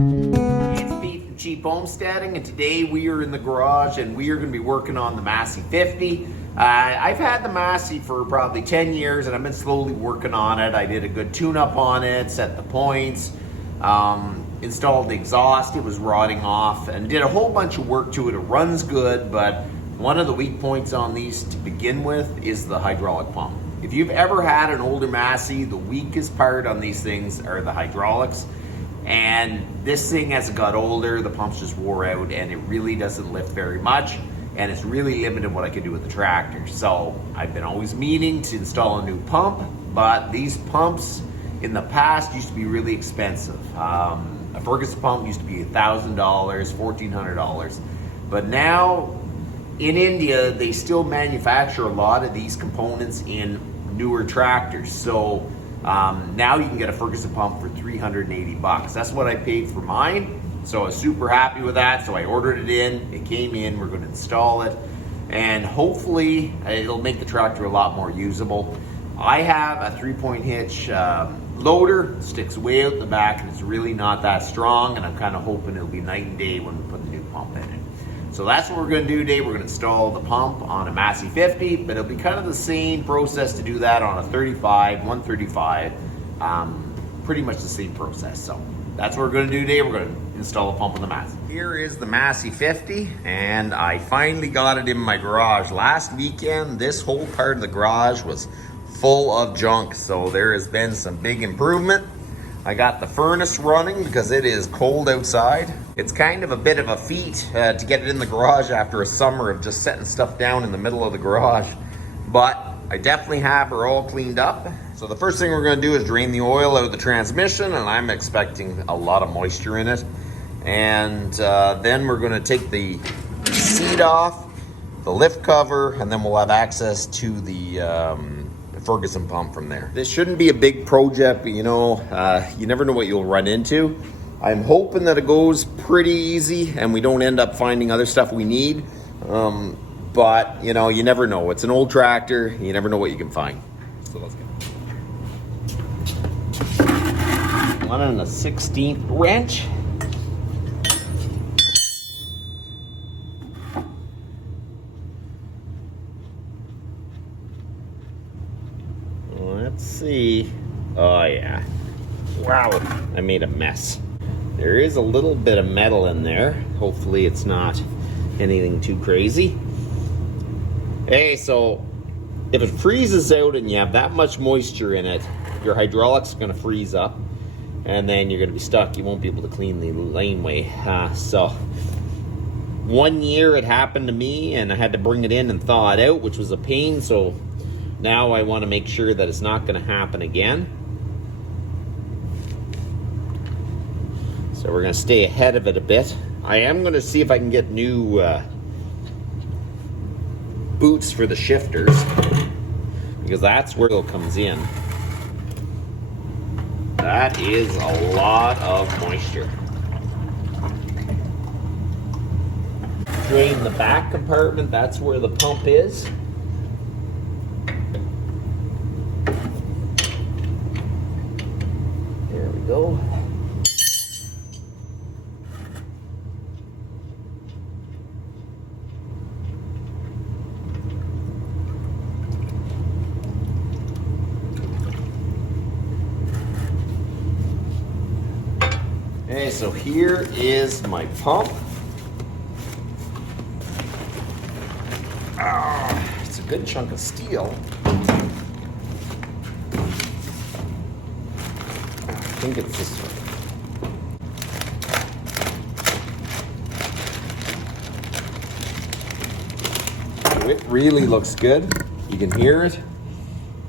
It's Pete from Cheap Homesteading, and today we are in the garage and we are going to be working on the Massey 50. I've had the Massey for probably 10 years and I've been slowly working on it. I did a good tune-up on it, set the points, installed the exhaust. It was rotting off, and did a whole bunch of work to it. It runs good, but one of the weak points on these to begin with is the hydraulic pump. If you've ever had an older Massey, the weakest part on these things are the hydraulics. And this thing, as it got older, the pumps just wore out and it really doesn't lift very much. And it's really limited what I can do with the tractor. So I've been always meaning to install a new pump, but these pumps in the past used to be really expensive. A Ferguson pump used to be $1,000, $1,400. But now in India, they still manufacture a lot of these components in newer tractors. So now you can get a Ferguson pump for $380. That's what I paid for mine. So I was super happy with that. So I ordered it in, it came in, we're going to install it. And hopefully it'll make the tractor a lot more usable. I have a 3-point hitch loader, sticks way out the back, and it's really not that strong. And I'm kind of hoping it'll be night and day when we put the new pump in it. So that's what we're going to do today. We're going to install the pump on a Massey 50, but it'll be kind of the same process to do that on a 35, 135, pretty much the same process. So that's what we're going to do today. We're going to install a pump on the Massey. Here is the Massey 50, and I finally got it in my garage. Last weekend, this whole part of the garage was full of junk, so there has been some big improvement. I got the furnace running because it is cold outside. It's kind of a bit of a feat to get it in the garage after a summer of just setting stuff down in the middle of the garage. But I definitely have her all cleaned up. So the first thing we're going to do is drain the oil out of the transmission, and I'm expecting a lot of moisture in it. And then we're going to take the seat off, the lift cover, and then we'll have access to the Ferguson pump from there. This shouldn't be a big project, but you never know what you'll run into. I'm hoping that it goes pretty easy and we don't end up finding other stuff we need. But you never know. It's an old tractor. You never know what you can find. So let's go. 1 1/16 wrench. Let's see. Oh yeah. Wow, I made a mess. There is a little bit of metal in there. Hopefully it's not anything too crazy. Hey, so if it freezes out and you have that much moisture in it, your hydraulics are going to freeze up and then you're going to be stuck. You won't be able to clean the laneway. So 1 year it happened to me and I had to bring it in and thaw it out, which was a pain. So now I want to make sure that it's not going to happen again. So we're going to stay ahead of it a bit. I am going to see if I can get new boots for the shifters, because that's where it comes in. That is a lot of moisture. Drain the back compartment, that's where the pump is. There we go. Okay, so here is my pump. It's a good chunk of steel. I think it's this one. So it really looks good. You can hear it.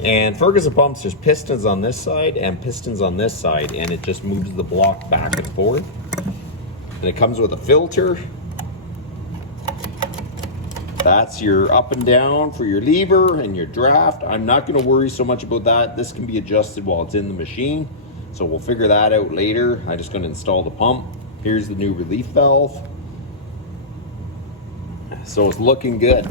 And Ferguson pumps, there's pistons on this side and pistons on this side, and it just moves the block back and forth. And it comes with a filter. That's your up and down for your lever and your draft. I'm not going to worry so much about that. This can be adjusted while it's in the machine, so we'll figure that out later. I'm just going to install the pump. Here's the new relief valve. So it's looking good.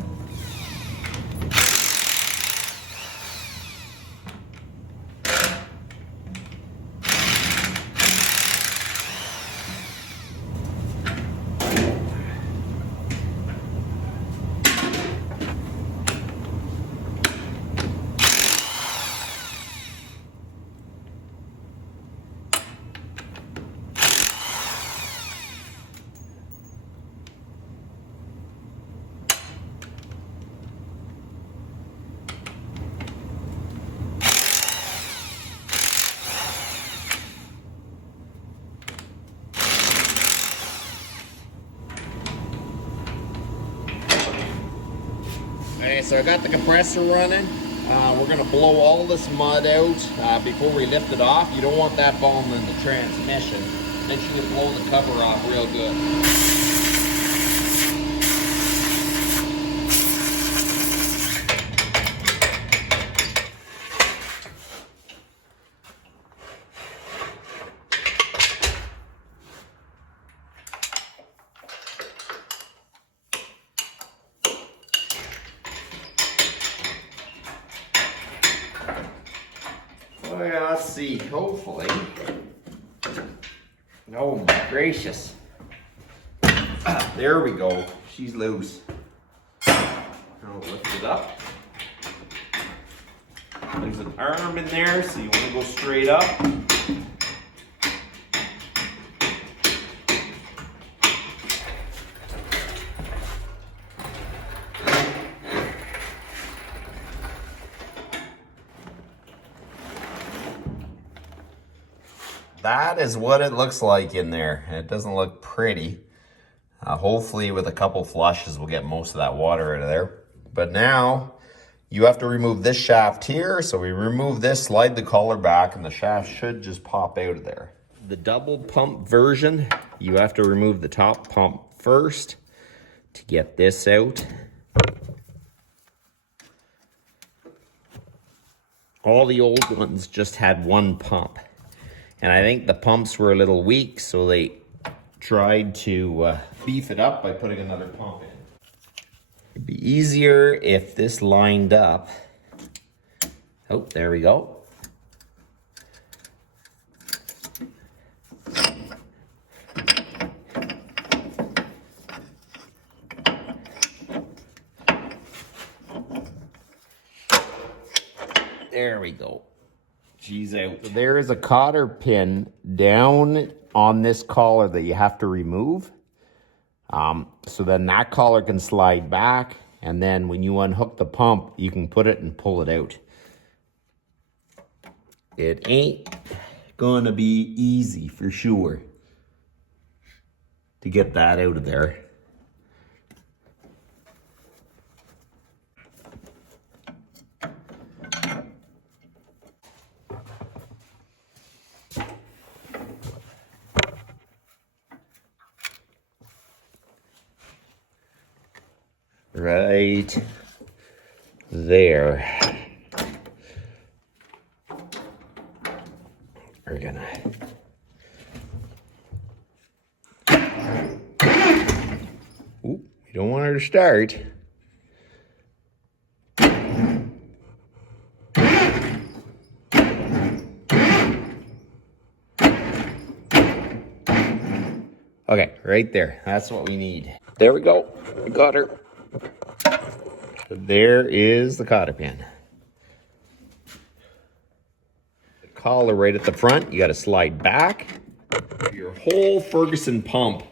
Okay, so I got the compressor running. We're gonna blow all this mud out before we lift it off. You don't want that falling in the transmission. Make sure you blow the cover off real good. Oh yeah, let's see, hopefully. Oh my gracious. There we go. She's loose. I'll lift it up. There's an arm in there, so you want to go straight up. That is what it looks like in there. It doesn't look pretty. Hopefully with a couple flushes we'll get most of that water out of there. But now you have to remove this shaft here. So we remove this, slide the collar back, and the shaft should just pop out of there. The double pump version, you have to remove the top pump first to get this out. All the old ones just had one pump. And I think the pumps were a little weak, so they tried to beef it up by putting another pump in. It'd be easier if this lined up. Oh, there we go. There we go. She's out. So there is a cotter pin down on this collar that you have to remove. So then that collar can slide back, and then when you unhook the pump, you can put it and pull it out. It ain't gonna be easy for sure to get that out of there. Right there. We're gonna you don't want her to start. Okay, right there. That's what we need. There we go. We got her. There is the cotter pin. The collar right at the front, you got to slide back. Your whole Ferguson pump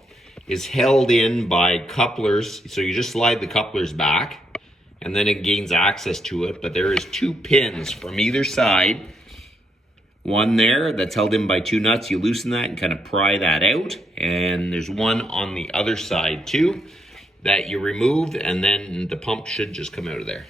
is held in by couplers, so you just slide the couplers back and then it gains access to it. But there is two pins from either side. One there that's held in by two nuts. You loosen that and kind of pry that out. And there's one on the other side too that you removed, and then the pump should just come out of there.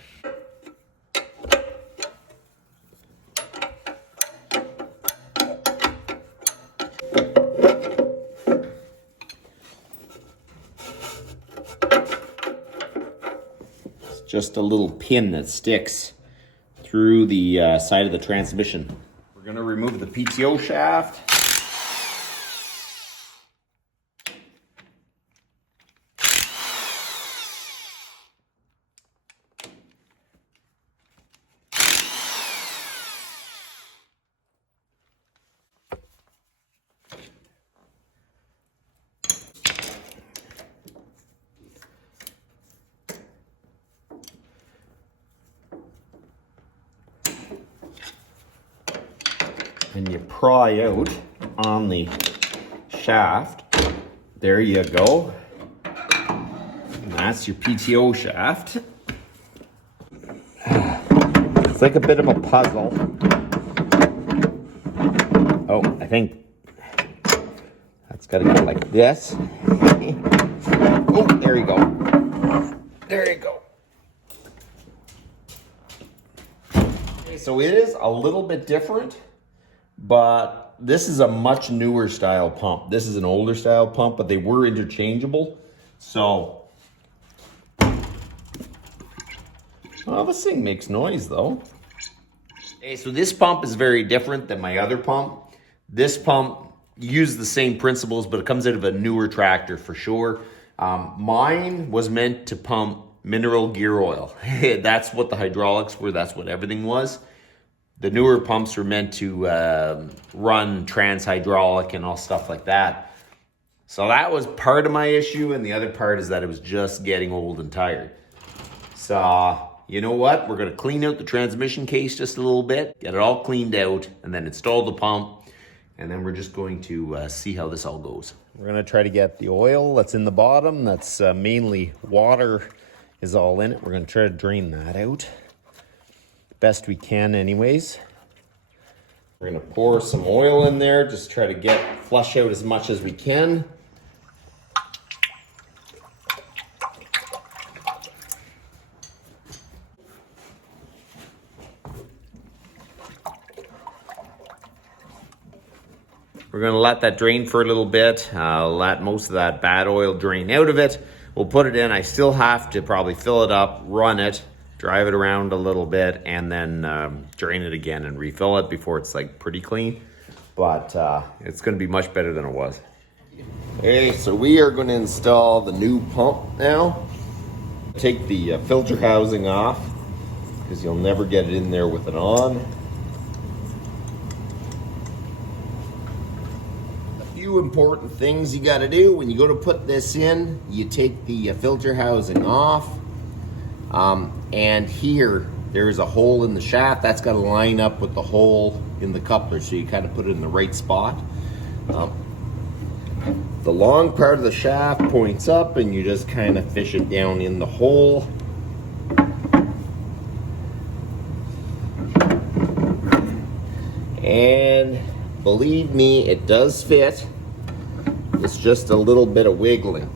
It's just a little pin that sticks through the side of the transmission. We're going to remove the PTO shaft. And you pry out on the shaft. There you go. And that's your PTO shaft. It's like a bit of a puzzle. Oh, I think that's got to go like this. Oh, there you go. There you go. So it is a little bit different, but this is a much newer style pump. This is an older style pump, but they were interchangeable. So, well, this thing makes noise though. Okay, so this pump is very different than my other pump. This pump uses the same principles, but it comes out of a newer tractor for sure. Mine was meant to pump mineral gear oil. That's what the hydraulics were. That's what everything was. The newer pumps were meant to run trans hydraulic and all stuff like that. So that was part of my issue, and the other part is that it was just getting old and tired. So you know what? We're going to clean out the transmission case just a little bit, get it all cleaned out, and then install the pump, and then we're just going to see how this all goes. We're going to try to get the oil that's in the bottom, that's mainly water, is all in it. We're going to try to drain that out best we can anyways. We're going to pour some oil in there, just try to flush out as much as we can. We're going to let that drain for a little bit, let most of that bad oil drain out of it. We'll put it in. I still have to probably fill it up, run it, drive it around a little bit, and then drain it again and refill it before it's like pretty clean. But it's going to be much better than it was. Okay, so we are going to install the new pump now. Take the filter housing off because you'll never get it in there with it on. Important things you got to do when you go to put this in. You take the filter housing off, and here there's a hole in the shaft that's got to line up with the hole in the coupler, so you kind of put it in the right spot. The long part of the shaft points up, and you just kind of fish it down in the hole. And believe me, it does fit. It's just a little bit of wiggling.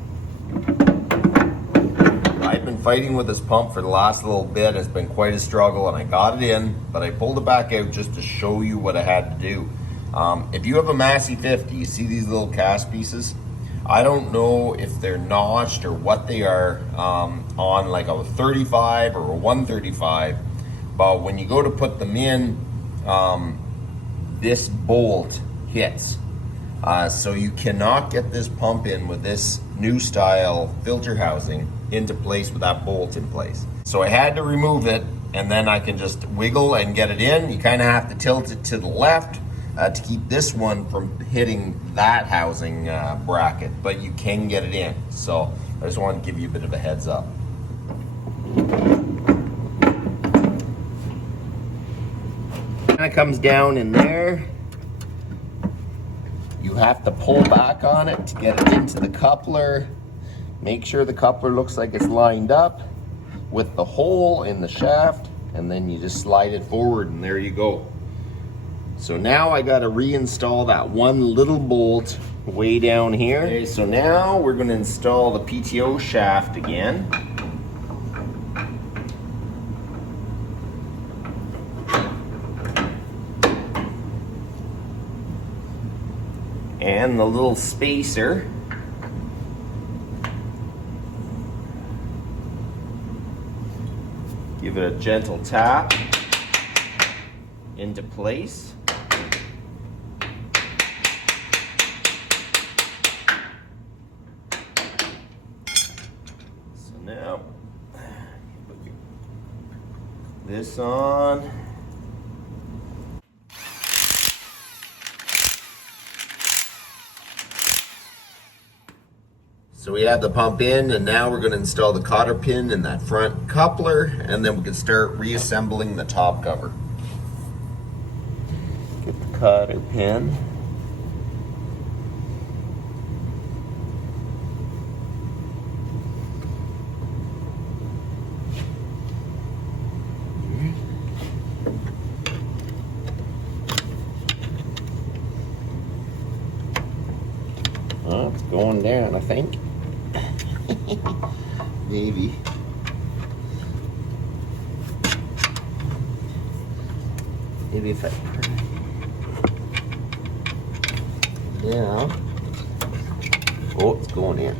I've been fighting with this pump for the last little bit. It's been quite a struggle, and I got it in, but I pulled it back out just to show you what I had to do. If you have a Massey 50, you see these little cast pieces? I don't know if they're notched or what they are on like a 35 or a 135, but when you go to put them in, this bolt hits. So you cannot get this pump in with this new style filter housing into place with that bolt in place. So I had to remove it, and then I can just wiggle and get it in. You kind of have to tilt it to the left to keep this one from hitting that housing bracket, but you can get it in. So I just wanted to give you a bit of a heads up. Kind of comes down in there. You have to pull back on it to get it into the coupler. Make sure the coupler looks like it's lined up with the hole in the shaft, and then you just slide it forward, and there you go. So now I got to reinstall that one little bolt way down here. Okay, so now we're going to install the PTO shaft again. And the little spacer. Give it a gentle tap into place. So now, put this on. So we have the pump in, and now we're going to install the cotter pin in that front coupler, and then we can start reassembling the top cover. Get the cotter pin. Oh, it's going down, I think. Maybe. Maybe if I... Yeah. Oh, it's going in.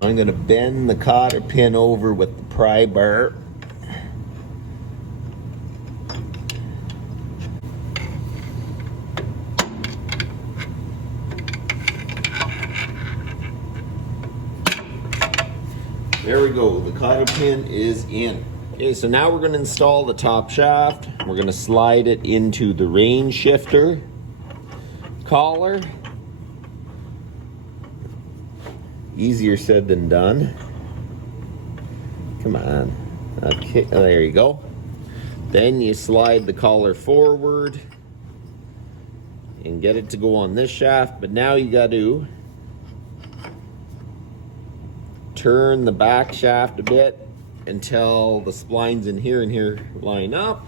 I'm going to bend the cotter pin over with the pry bar. There we go, the cotter pin is in. Okay, so now we're going to install the top shaft. We're going to slide it into the range shifter collar. Easier said than done. Come on. Okay, there you go. Then you slide the collar forward and get it to go on this shaft, but now you got to turn the back shaft a bit until the splines in here and here line up.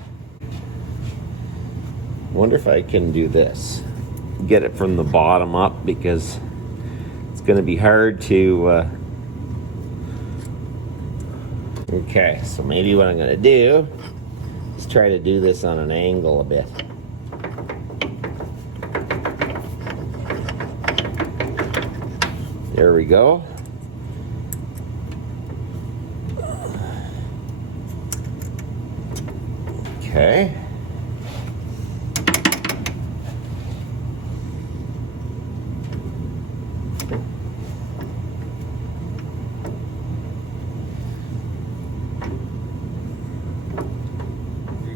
Wonder if I can do this. Get it from the bottom up, because it's going to be hard to okay, so maybe what I'm going to do is try to do this on an angle a bit. There we go. Okay.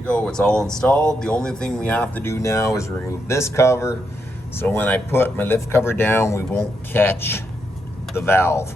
Go, it's all installed. The only thing we have to do now is remove this cover, so when I put my lift cover down, we won't catch the valve.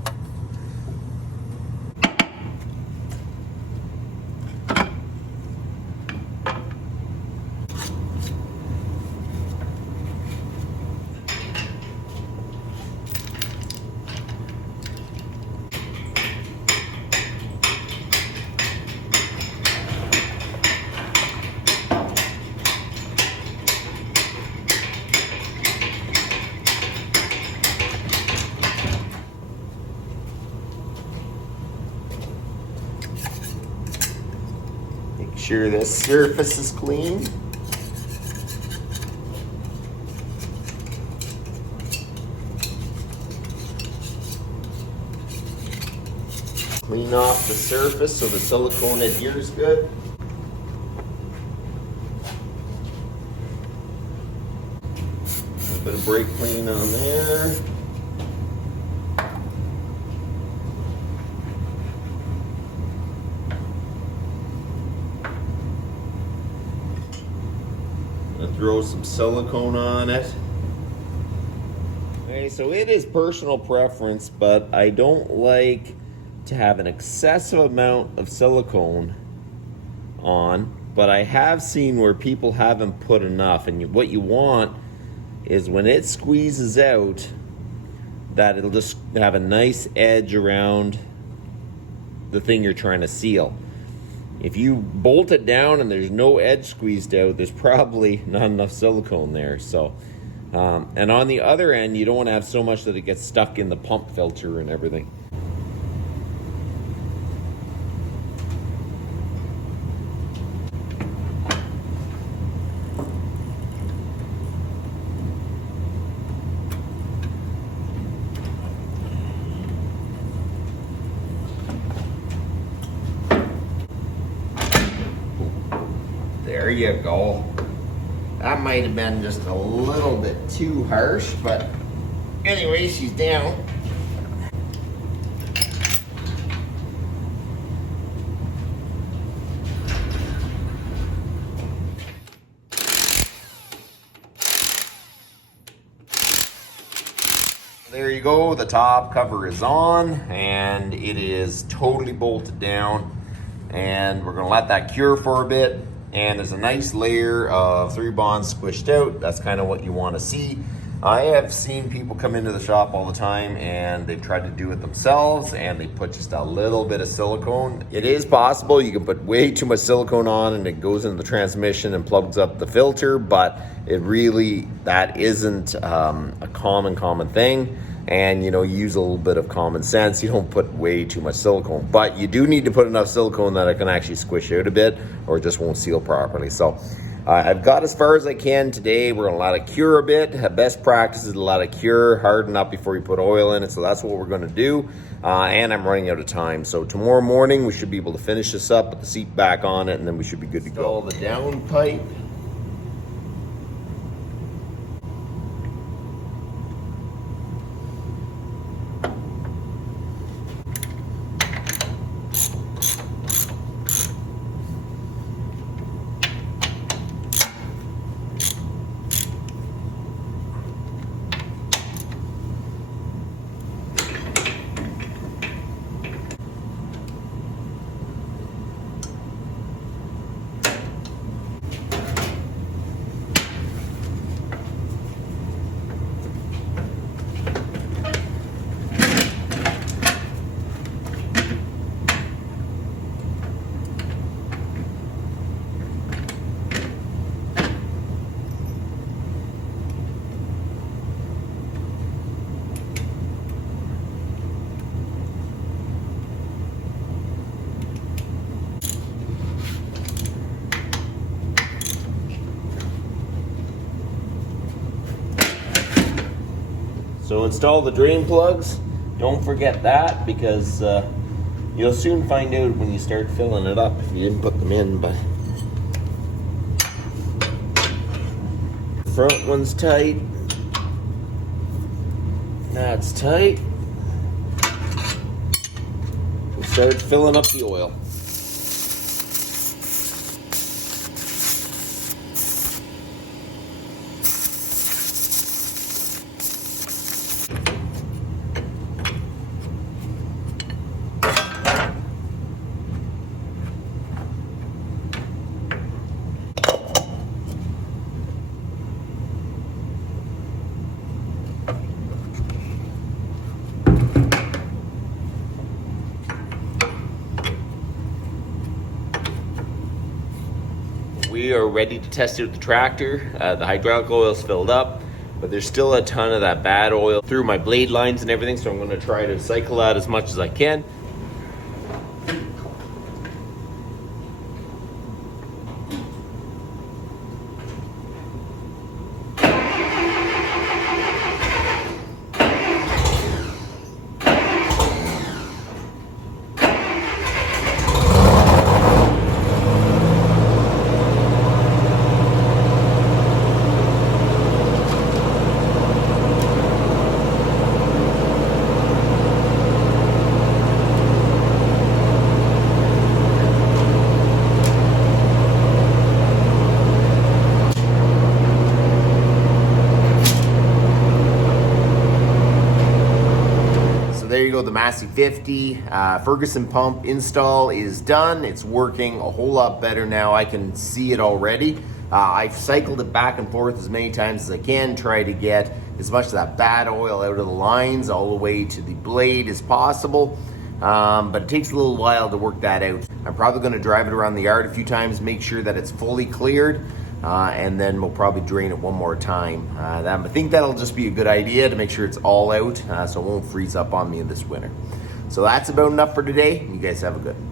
Make sure this surface is clean. Clean off the surface so the silicone adheres good. A bit of brake clean on there. Throw some silicone on it. Okay, so it is personal preference, but I don't like to have an excessive amount of silicone on, but I have seen where people haven't put enough, and what you want is when it squeezes out, that it'll just have a nice edge around the thing you're trying to seal. If you bolt it down and there's no edge squeezed out, there's probably not enough silicone there. So, and on the other end, you don't want to have so much that it gets stuck in the pump filter and everything. There you go. That might have been just a little bit too harsh, but anyway, she's down. There you go, the top cover is on and it is totally bolted down, and we're gonna let that cure for a bit. And there's a nice layer of 3 bonds squished out. That's kind of what you want to see. I have seen people come into the shop all the time and they've tried to do it themselves and they put just a little bit of silicone. It is possible you can put way too much silicone on and it goes into the transmission and plugs up the filter, but it really, that isn't a common thing. and use a little bit of common sense. You don't put way too much silicone, but you do need to put enough silicone that it can actually squish out a bit, or it just won't seal properly. So I've got as far as I can today. We're gonna let it cure a bit. Best practice is to let it cure, harden up before you put oil in it. So that's what we're gonna do. And I'm running out of time. So tomorrow morning we should be able to finish this up, put the seat back on it, and then we should be good to go. Install the down pipe. So install the drain plugs. Don't forget that, because you'll soon find out when you start filling it up if you didn't put them in. But front one's tight. That's tight. We'll start filling up the oil. We are ready to test it with the tractor. The hydraulic oil is filled up, but there's still a ton of that bad oil through my blade lines and everything, so I'm going to try to cycle out as much as I can. There you go, the Massey 50 Ferguson pump install is done. It's working a whole lot better now. I can see it already. I've cycled it back and forth as many times as I can, try to get as much of that bad oil out of the lines all the way to the blade as possible. But it takes a little while to work that out. I'm probably going to drive it around the yard a few times, make sure that it's fully cleared. And then we'll probably drain it one more time. I think that'll just be a good idea to make sure it's all out, so it won't freeze up on me this winter. So that's about enough for today. You guys have a good one.